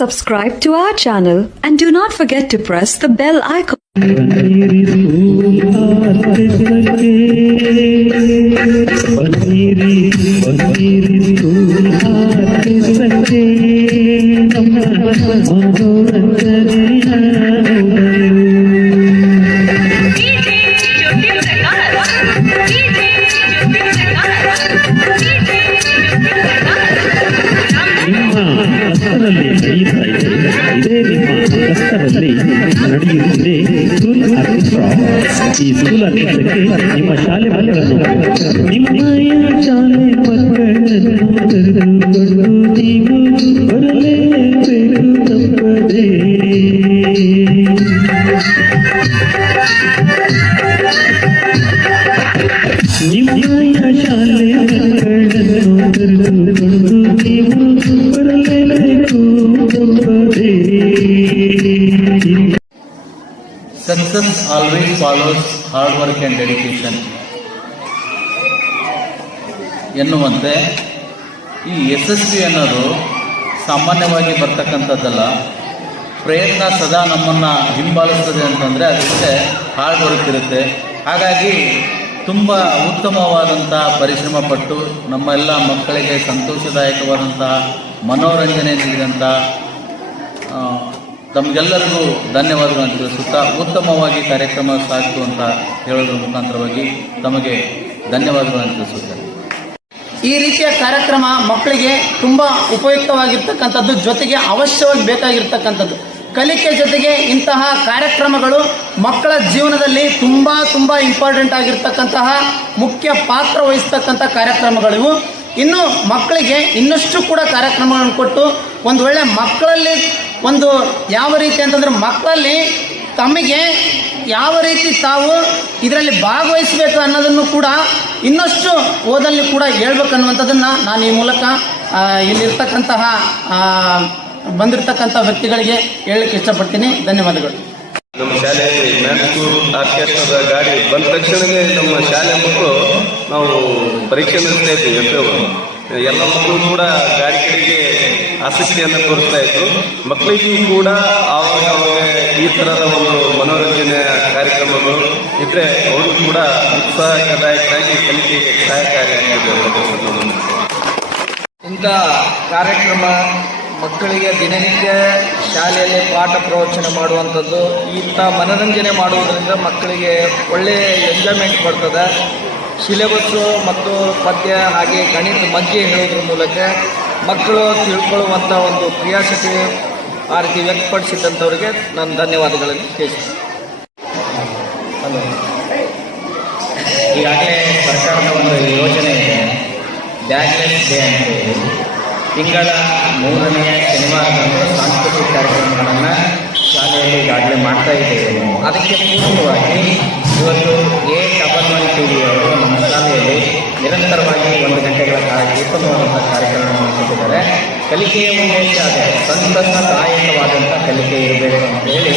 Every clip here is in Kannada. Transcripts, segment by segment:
subscribe to our channel and do not forget to press the bell icon. ಇದೇ ನಿಮ್ಮ ಕಷ್ಟದಲ್ಲಿ ನಡೆಯುತ್ತಿದೆ ಸ್ಕೂಲ್ ಆರ್ಕೆಸ್ಟ್ರಾ. ಈ ಸ್ಕೂಲ್ ಆರ್ಕೆಸ್ಟ್ರಾಕ್ಕೆ ನಿಮ್ಮ ಶಾಲೆ ಮಕ್ಕಳನ್ನು ನಿಮ್ಮಯ ಶಾಲೆ ಮಕ್ಕಳನ್ನು ಕರೆದುಕೊಂಡು ನೀವು ಬರಲೇಬೇಕು ತಪ್ಪದೇ. ನಿಮ್ಮಯ ಶಾಲೆ ಮಕ್ಕಳನ್ನು ಕರೆದುಕೊಂಡು ನೀವು ಬರಲೇಬೇಕು ತಪ್ಪದೇ. Success always follows hard work and dedication ಎನ್ನುವಂತೆ ಈ ಯಶಸ್ವಿ ಅನ್ನೋದು ಸಾಮಾನ್ಯವಾಗಿ ಬರ್ತಕ್ಕಂಥದ್ದಲ್ಲ. ಪ್ರಯತ್ನ ಸದಾ ನಮ್ಮನ್ನು ಹಿಂಬಾಲಿಸ್ತದೆ ಅಂತಂದರೆ ಅದಕ್ಕೆ ಹಾರ್ಡ್ ವರ್ಕ್ ಇರುತ್ತೆ. ಹಾಗಾಗಿ ತುಂಬ ಉತ್ತಮವಾದಂಥ ಪರಿಶ್ರಮ ಪಟ್ಟು ನಮ್ಮೆಲ್ಲ ಮಕ್ಕಳಿಗೆ ಸಂತೋಷದಾಯಕವಾದಂಥ ಮನೋರಂಜನೆ ನೀಡಿದಂಥ ತಮಗೆಲ್ಲರಿಗೂ ಧನ್ಯವಾದಗಳನ್ನು ತಿಳಿಸುತ್ತಾ ಉತ್ತಮವಾಗಿ ಕಾರ್ಯಕ್ರಮ ಸಾಗಿತು ಅಂತ ಹೇಳೋದ್ರ ಮುಖಾಂತರವಾಗಿ ತಮಗೆ ಧನ್ಯವಾದಗಳನ್ನು ತಿಳಿಸುತ್ತೇನೆ. ಈ ರೀತಿಯ ಕಾರ್ಯಕ್ರಮ ಮಕ್ಕಳಿಗೆ ತುಂಬ ಉಪಯುಕ್ತವಾಗಿರ್ತಕ್ಕಂಥದ್ದು, ಜೊತೆಗೆ ಅವಶ್ಯವಾಗಿ ಬೇಕಾಗಿರ್ತಕ್ಕಂಥದ್ದು. ಕಲಿಕೆ ಜೊತೆಗೆ ಇಂತಹ ಕಾರ್ಯಕ್ರಮಗಳು ಮಕ್ಕಳ ಜೀವನದಲ್ಲಿ ತುಂಬ ಇಂಪಾರ್ಟೆಂಟ್ ಆಗಿರ್ತಕ್ಕಂತಹ ಮುಖ್ಯ ಪಾತ್ರ ವಹಿಸ್ತಕ್ಕಂಥ ಕಾರ್ಯಕ್ರಮಗಳಿವು. ಇನ್ನು ಮಕ್ಕಳಿಗೆ ಇನ್ನಷ್ಟು ಕೂಡ ಕಾರ್ಯಕ್ರಮಗಳನ್ನು ಕೊಟ್ಟು ಒಂದು ಒಳ್ಳೆ ಮಕ್ಕಳಲ್ಲಿ ಒಂದು ಯಾವ ರೀತಿ ಅಂತಂದರೆ ಮಕ್ಕಳಲ್ಲಿ ತಮಗೆ ಯಾವ ರೀತಿ ತಾವು ಇದರಲ್ಲಿ ಭಾಗವಹಿಸಬೇಕು ಅನ್ನೋದನ್ನು ಕೂಡ ಇನ್ನಷ್ಟು ಓದಲ್ಲಿ ಕೂಡ ಹೇಳ್ಬೇಕನ್ನುವಂಥದ್ದನ್ನು ನಾನು ಈ ಮೂಲಕ ಇಲ್ಲಿರ್ತಕ್ಕಂತಹ ಬಂದಿರತಕ್ಕಂಥ ವ್ಯಕ್ತಿಗಳಿಗೆ ಹೇಳಲಿಕ್ಕೆ ಇಷ್ಟಪಡ್ತೀನಿ. ಧನ್ಯವಾದಗಳು. ನಮ್ಮ ಶಾಲೆಯಲ್ಲಿ ಮ್ಯಾಥ್ ಸ್ಕೂಲ್ ಆರ್ಕೆಸ್ಟ್ರಾದ ಗಾಡಿ ಬಂದ ತಕ್ಷಣವೇ ನಮ್ಮ ಶಾಲೆ ಮಕ್ಕಳು ನಾವು ಪರೀಕ್ಷೆ ನಡೆಸ್ತಾ ಇದ್ವಿ. ಎಲ್ಲ ಮಕ್ಕಳು ಕೂಡ ಗಾಡಿ ಕಡೆಗೆ ಆಸಕ್ತಿಯನ್ನು ತೋರಿಸ್ತಾ ಇದ್ರು. ಮಕ್ಕಳಿಗೂ ಕೂಡ ಆವಾಗ ಈ ಥರದ ಒಂದು ಮನೋರಂಜನೆ ಕಾರ್ಯಕ್ರಮಗಳು ಇದ್ದರೆ ಅವರು ಕೂಡ ಉತ್ಸಾಹದಾಯಕರಾಗಿ ಕಲಿಕೆಗೆ ಸಹಾಯಕಾರಿಯಾಗಿದೆ. ಇಂಥ ಕಾರ್ಯಕ್ರಮ ಮಕ್ಕಳಿಗೆ ದಿನನಿತ್ಯ ಶಾಲೆಯಲ್ಲಿ ಪಾಠ ಪ್ರವಚನ ಮಾಡುವಂಥದ್ದು, ಇಂಥ ಮನೋರಂಜನೆ ಮಾಡುವುದರಿಂದ ಮಕ್ಕಳಿಗೆ ಒಳ್ಳೆಯ ಎಂಜಾಯ್ಮೆಂಟ್ ಬರ್ತದೆ. ಸಿಲೆಬಸ್ಸು ಮತ್ತು ಪದ್ಯ ಹಾಗೆ ಗಣಿತ ಮಧ್ಯೆ ಹೇಳೋದ್ರ ಮೂಲಕ ಮಕ್ಕಳು ತಿಳ್ಕೊಳ್ಳುವಂಥ ಒಂದು ಕ್ರಿಯಾಶಕ್ತಿ ಆ ರೀತಿ ವ್ಯಕ್ತಪಡಿಸಿದಂಥವ್ರಿಗೆ ನಾನು ಧನ್ಯವಾದಗಳನ್ನು ತಿಳಿಸ್ತೀನಿ. ಈಗಾಗಲೇ ಸರ್ಕಾರದ ಒಂದು ಯೋಜನೆ ಇದೆ, ಬ್ಯಾಗ್ಲೆಸ್ ಡೇ ಅಂತೇಳಿ. ತಿಂಗಳ 3ನೇ ಶನಿವಾರದಂದು ಸಾಂಸ್ಕೃತಿಕ ಕಾರ್ಯಕ್ರಮಗಳನ್ನು ಶಾಲೆಯಲ್ಲಿ ಈಗಾಗಲೇ ಮಾಡ್ತಾ ಇದ್ದೇವೆ. ಅದಕ್ಕೆ ಪೂರ್ವವಾಗಿ ಇವತ್ತು A11 TV ಅವರು ನಮ್ಮ ಶಾಲೆಯಲ್ಲಿ ನಿರಂತರವಾಗಿ 1 ಗಂಟೆಗಳ ಕಾಲ ಉತ್ತಮವಾದಂಥ ಕಾರ್ಯಕ್ರಮವನ್ನು ಕೊಟ್ಟಿದ್ದಾರೆ. ಕಲಿಕೆಯ ಉದ್ದೇಶ ಅದೇ, ಸಂತಸದಾಯಕವಾದಂಥ ಕಲಿಕೆ ಇರಬೇಕು ಅಂತ ಹೇಳಿ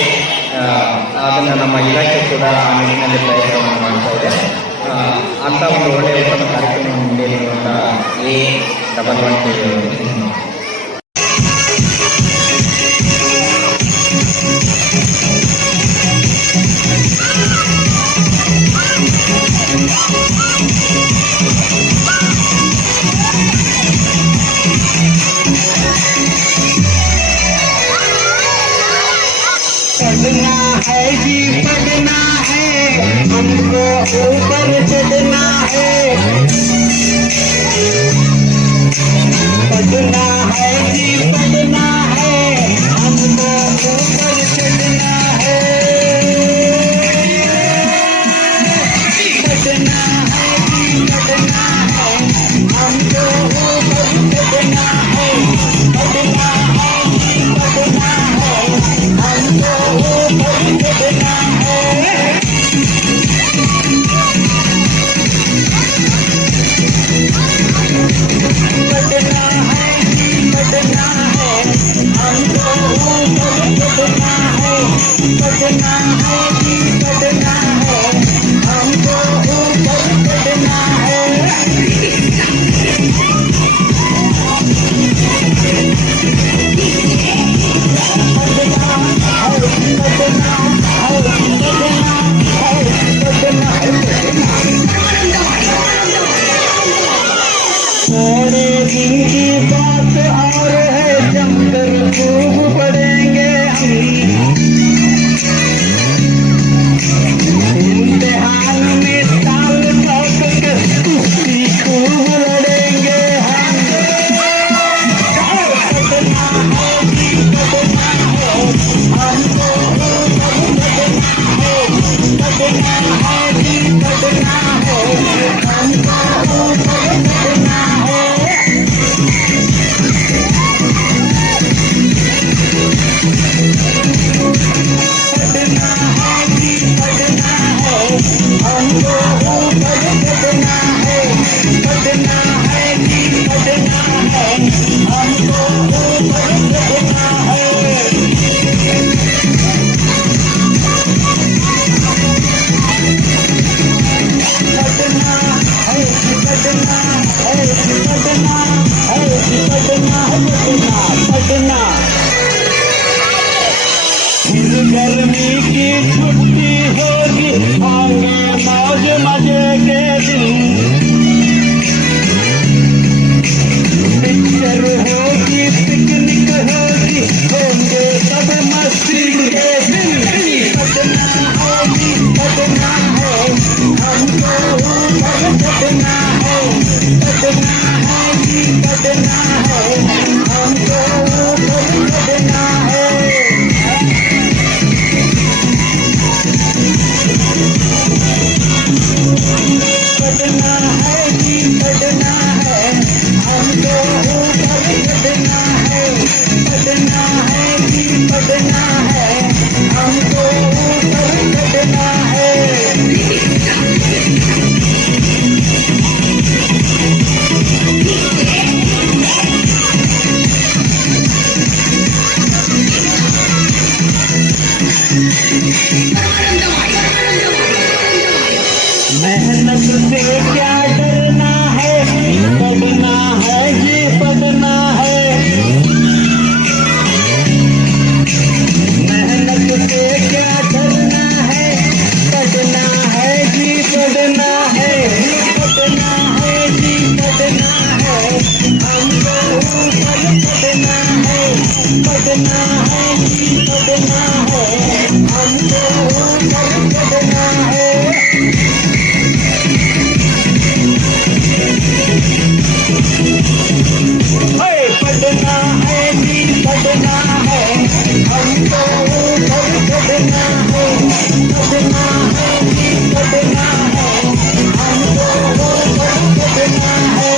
ಅದನ್ನು ನಮ್ಮ ಇಲಾಖೆ ಕೂಡ ಆ ನಿಟ್ಟಿನಲ್ಲಿ ಪ್ರಯತ್ನವನ್ನು ಮಾಡ್ತಾ ಇದೆ. ಅಂಥ ಒಂದು ಒಳ್ಳೆಯ ಉತ್ತಮ ಕಾರ್ಯಕ್ರಮವನ್ನು ನೀಡಿರುವಂಥ A11 TV ಅವರು. पढ़ना है जी पढ़ना है, हमको ऊपर चढ़ना है. पढ़ना है जी पढ़ना है, हमको ऊपर चढ़ना है. पढ़ना है जी पढ़ना है, हमको ऊपर चढ़ना है. पढ़ना है जी पढ़ना है, हमको ऊपर चढ़ना है. पढ़ना है जी पढ़ना है, हमको ऊपर चढ़ना है. पढ़ना है जी पढ़ना है, हमको ऊपर चढ़ना है. पढ़ना है जी पढ़ना है, हमको ऊपर चढ़ना है। पढ़ना है जी पढ़ना है, हमको ऊपर चढ़ना है। पढ़ना है जी पढ़ना है, हमको ऊपर चढ़ना है।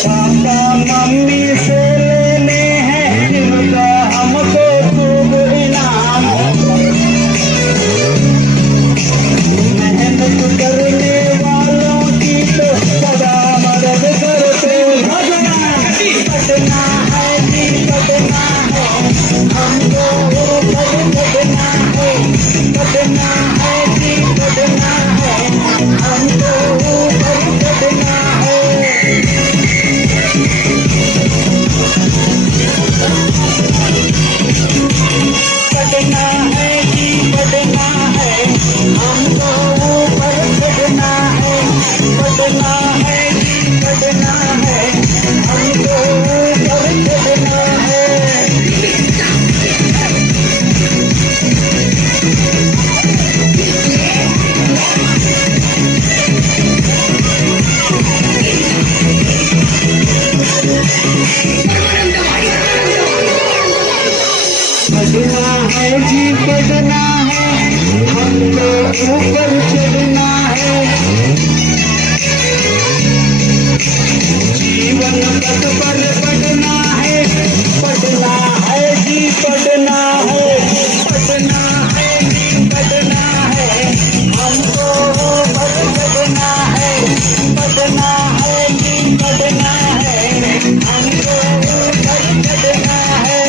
पापा मम्मी से लेने हैं जिनका हमको खूब इनाम, मेहनत करने वालों की तो सदा मदद करते भगवान। पढ़ना है जी पढ़ना है, हमको ऊपर चढ़ना है। पढ़ना है जी पढ़ना है, हमको ऊपर चढ़ना है। पढ़ना है जी पढ़ना है, हमको ऊपर चढ़ना है। पढ़ना है जी पढ़ना है, हमको ऊपर चढ़ना है। पढ़ना है जी पढ़ना है, हमको ऊपर चढ़ना है। जीवन पथ पर पढ़ना है, पढ़ना है जी पढ़ना है। पढ़ना है जी पढ़ना है, हमको ऊपर चढ़ना है। पढ़ना है जी पढ़ना है, हमको ऊपर चढ़ना है।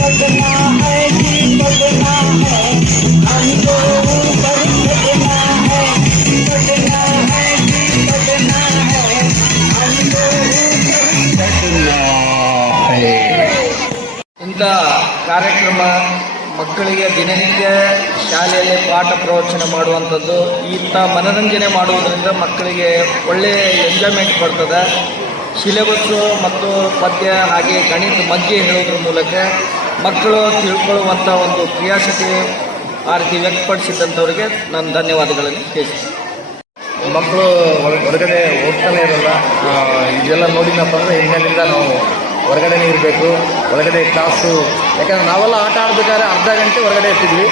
पढ़ना है जी पढ़ना है, हमको ऊपर चढ़ना है। पढ़ना है जी पढ़ना है, हमको ऊपर चढ़ना है। ಇಂಥ ಕಾರ್ಯಕ್ರಮ ಮಕ್ಕಳಿಗೆ ದಿನನಿತ್ಯ ಶಾಲೆಯಲ್ಲಿ ಪಾಠ ಪ್ರವಚನ ಮಾಡುವಂಥದ್ದು, ಇಂಥ ಮನರಂಜನೆ ಮಾಡುವುದರಿಂದ ಮಕ್ಕಳಿಗೆ ಒಳ್ಳೆಯ ಎಂಜಾಯ್ಮೆಂಟ್ ಕೊಡ್ತದೆ. ಸಿಲೆಬಸ್ಸು ಮತ್ತು ಪದ್ಯ ಹಾಗೆ ಗಣಿತ ಮಧ್ಯೆ ಹೇಳೋದ್ರ ಮೂಲಕ ಮಕ್ಕಳು ತಿಳ್ಕೊಳ್ಳುವಂಥ ಒಂದು ಕ್ರಿಯಾಶಕ್ತಿ ಆ ರೀತಿ ವ್ಯಕ್ತಪಡಿಸಿದಂಥವ್ರಿಗೆ ನಾನು ಧನ್ಯವಾದಗಳನ್ನು ತಿಳಿಸ್ತೀನಿ. ಮಕ್ಕಳು ಹೊರಗಡೆ ಹೋಗ್ತಾನೆ ಇರಲ್ಲ. ಇದೆಲ್ಲ ನೋಡಿನಪ್ಪ ಅಂದರೆ ಇನ್ಮೇಲಿಂದ ನಾವು ಹೊರಗಡೆನೇ ಇರಬೇಕು. ಒಳಗಡೆ ಕ್ಲಾಸು, ಯಾಕಂದರೆ ನಾವೆಲ್ಲ ಆಟ ಆಡಬೇಕಾದ್ರೆ ಅರ್ಧ ಗಂಟೆ ಹೊರಗಡೆ ಇರ್ತಿದ್ವಿ.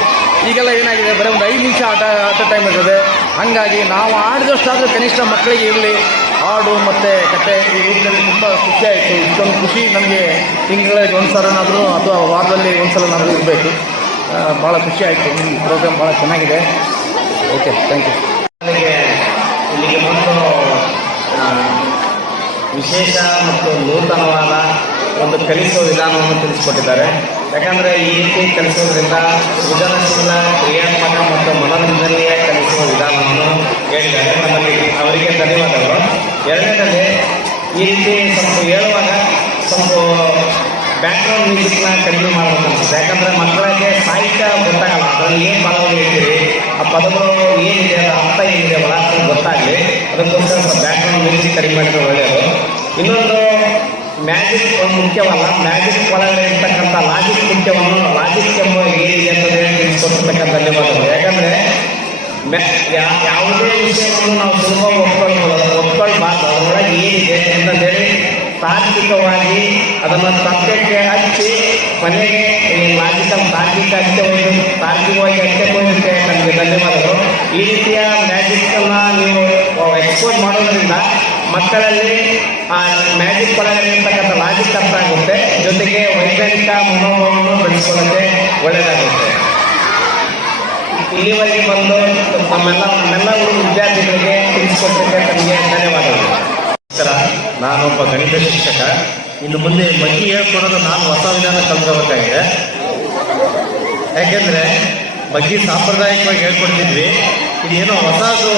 ಈಗೆಲ್ಲ ಏನಾಗಿದೆ, ಬರೀ ಒಂದು 5 ನಿಮಿಷ ಆಟ ಟೈಮ್ ಇರ್ತದೆ. ಹಾಗಾಗಿ ನಾವು ಆಡಿದಷ್ಟಾದರೂ ಕನಿಷ್ಠ ಮಕ್ಕಳಿಗೆ ಇರಲಿ ಹಾಡು ಮತ್ತು ಕತೆ ಈ ರೂಪದಲ್ಲಿ ತುಂಬ ಖುಷಿ ಆಯಿತು. ಇಷ್ಟೊಂದು ಖುಷಿ ನಮಗೆ ತಿಂಗಳಿಗೆ ಒಂದು ಸಲನಾದರೂ ಅಥವಾ ವಾರದಲ್ಲಿ ಒಂದು ಸಲನಾದರೂ ಇರಬೇಕು. ಭಾಳ ಖುಷಿ ಆಯಿತು. ಈ ಪ್ರೋಗ್ರಾಮ್ ಭಾಳ ಚೆನ್ನಾಗಿದೆ. Okay, thank you. ಇಲ್ಲಿಗೆ ಬಂದು ವಿಶೇಷ ಮತ್ತು ನೂತನವಾದ ಒಂದು ಕಲಿಸುವ ವಿಧಾನವನ್ನು ತಿಳಿಸಿಕೊಟ್ಟಿದ್ದಾರೆ. ಯಾಕಂದರೆ ಈ ರೀತಿ ಕಲಿಸೋದ್ರಿಂದ ಸೃಜನಶೀಲ, ಕ್ರಿಯಾತ್ಮಕ ಮತ್ತು ಮನೋರಂಜನೆಯ ಕಲಿಸುವ ವಿಧಾನವನ್ನು ಹೇಳಿದ್ದಾರೆ. ನಮ್ಮಲ್ಲಿ ಅವರಿಗೆ ಧನ್ಯವಾದಗಳು. ಎರಡನೇದಲ್ಲಿ ಈ ರೀತಿ ಸ್ವಲ್ಪ ಹೇಳುವಾಗ ಸ್ವಲ್ಪ ಬ್ಯಾಕ್ಗ್ರೌಂಡ್ ಮ್ಯೂಸಿಕ್ನ ಕಡಿಮೆ ಮಾಡಬೇಕು ಅನಿಸುತ್ತೆ. ಯಾಕಂದರೆ ಮಕ್ಕಳಿಗೆ ಸಾಹಿತ್ಯ ಗೊತ್ತಾಗಲ್ಲ, ಅದರಲ್ಲಿ ಏನು ಪದಗಳು ಹೇಳ್ತೀರಿ, ಆ ಪದಗಳು ಏನಿದೆ, ಅದರ ಅರ್ಥ ಏನಿದೆ ಒಳಗೆ ಗೊತ್ತಾಗಲಿ. ಅದಕ್ಕೋಸ್ಕರ ಸ್ವಲ್ಪ ಬ್ಯಾಕ್ಗ್ರೌಂಡ್ ಮ್ಯೂಸಿಕ್ ಕಡಿಮೆ ಮಾಡಿದ್ರೆ ಒಳ್ಳೆಯದು. ಇನ್ನೊಂದು ಮ್ಯಾಜಿಕ್ ಮುಖ್ಯವಲ್ಲ, ಮ್ಯಾಜಿಕ್ ಒಳಗಡೆ ಇರ್ತಕ್ಕಂಥ ಲಾಜಿಕ್ ಮುಖ್ಯವನ್ನು, ಲಾಜಿಕ್ ಎಂಬ ಏನಿದೆ ಅಂತಂದೇಳಿ ತಿಳಿಸ್ಕೊಟ್ಟಿರ್ತಕ್ಕಂಥ ಧನ್ಯವಾದಗಳು. ಯಾಕಂದರೆ ಯಾವುದೇ ವಿಷಯವನ್ನು ನಾವು ಸುಲಭವಾಗಿ ಒಪ್ಕೊಳ್ಬಾರ್ದು. ಅದರೊಳಗೆ ಏನಿದೆ ಅಂತಂದೇಳಿ ತಾರ್ಕಿಕವಾಗಿ ಅದನ್ನು ತತ್ವಕ್ಕೆ ಹಚ್ಚಿ ಕೊನೆಗೆ ಲಾಜಿಕಲ್ ತಾರ್ಕಿಕ ತಾರ್ಕಿಕವಾಗಿ ಅಂತ್ಯಕ್ಕೆ ನಮಗೆ ಧನ್ಯವಾದಗಳು. ಈ ರೀತಿಯ ಮ್ಯಾಜಿಕ್ಕನ್ನು ನೀವು ಎಕ್ಸ್ಪೋರ್ಟ್ ಮಾಡೋದ್ರಿಂದ ಮಕ್ಕಳಲ್ಲಿ ಆ ಮ್ಯಾಜಿಕ್ ಒಳಗಿರ್ತಕ್ಕಂಥ ಲಾಜಿಕ್ ಅರ್ಥ ಆಗುತ್ತೆ, ಜೊತೆಗೆ ವೈಜ್ಞಾನಿಕ ಮನೋಭಾವವನ್ನು ಬೆಳೆಸ್ಕೊಳ್ಳೋಕ್ಕೆ ಒಳ್ಳೆಯದಾಗುತ್ತೆ. ಇಲ್ಲಿವರೆಗೆ ಬಂದು ನಮ್ಮೆಲ್ಲ ವಿದ್ಯಾರ್ಥಿಗಳಿಗೆ ತಿಳಿಸಿಕೊಟ್ಟಕ್ಕೆ ತಮಗೆ ಧನ್ಯವಾದಗಳು. ನಾನೊಬ್ಬ ಗಣಿತ ಶಿಕ್ಷಕ. ಇನ್ನು ಮುಂದೆ ಬಗ್ಗೆ ಹೇಳ್ಕೊಡೋದು ನಾನು ಹೊಸ ವಿಧಾನ ಕಲ್ತ್ಕೋಬೇಕಾಗಿದೆ. ಯಾಕೆಂದರೆ ಬಗ್ಗೆ ಸಾಂಪ್ರದಾಯಿಕವಾಗಿ ಹೇಳ್ಕೊಡ್ತಿದ್ವಿ. ಇದೇನೋ ಹೊಸದು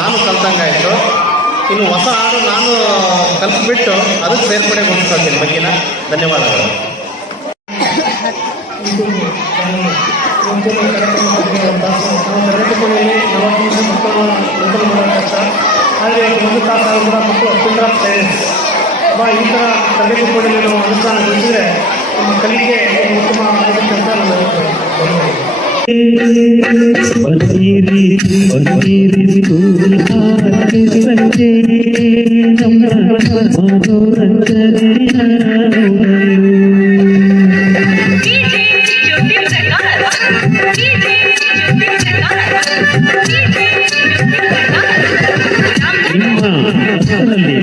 ನಾನು ಕಲ್ತಂಗಾಯಿತು. ಇನ್ನು ಹೊಸ ಹಾಡು ನಾನು ಕಲ್ತ್ಬಿಟ್ಟು ಅದಕ್ಕೆ ಸೇರ್ಪಡೆಗೊಳಿಸ್ಕೊಳ್ತೀನಿ ಬಗ್ಗೆನ. ಧನ್ಯವಾದಗಳು. ಆದರೆ ಒಂದು ತಾಸು ಕೂಡ ಮಕ್ಕಳು ಫಿಲ್ಟರ್ ಆಫ್ ಸೈಲೆನ್ಸ್ ಈ ಥರ ತರಬೇತಿ ಕೋಣೆಯಲ್ಲಿ ನಾವು ಅನುಷ್ಠಾನಗೊಳಿಸಿದರೆ ನಮ್ಮ ಕಲಿಕೆ ಉತ್ತಮ ಆಗುತ್ತೆ ಅಂತ ನನ್ನ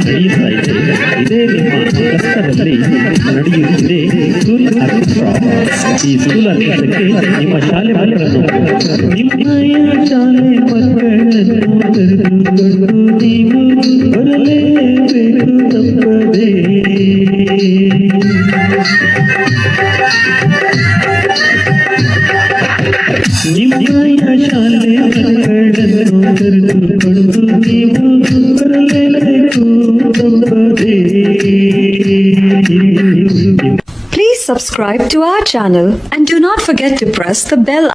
ಇದೇ ನಿಮ್ಮ ಕಷ್ಟದಲ್ಲಿ ನಡೆಯುತ್ತಿದೆ ಸ್ಕೂಲ್ ಆರ್ಕೆಸ್ಟ್ರಾ. ಈ ಸ್ಕೂಲ್ ಆರ್ಕೆಸ್ಟ್ರಾಕ್ಕೆ ನಿಮ್ಮ ಶಾಲೆ ಮಕ್ಕಳನ್ನು ನಿಮ್ಮಯ ಶಾಲೆ ಮಕ್ಕಳನ್ನು ಕರೆದುಕೊಂಡು ನೀವು ಬರಲೇಬೇಕು ತಪ್ಪದೇ. ನಿಮ್ಮಯ ಶಾಲೆ ಮಕ್ಕಳನ್ನು ಕರೆದುಕೊಂಡು ನೀವು ಬರಲೇಬೇಕು ತಪ್ಪದೇ. Please subscribe to our channel and do not forget to press the bell